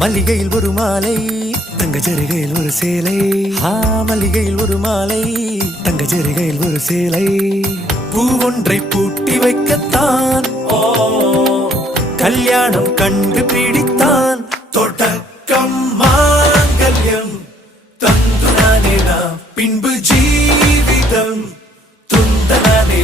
மல்லிகையில் ஒரு மாலை தங்க ஜரிகையில் ஒரு சேலை. மல்லிகையில் ஒரு மாலை தங்க ஜரிகையில் ஒரு சேலை. பூ ஒன்றை பூட்டி வைக்கத்தான் கல்யாணம் கண்டு பிடித்தான். தொடக்கம் மாங்கல்யம் தந்து நானே நாம் பின்பு ஜீவிதம் துந்த நானே.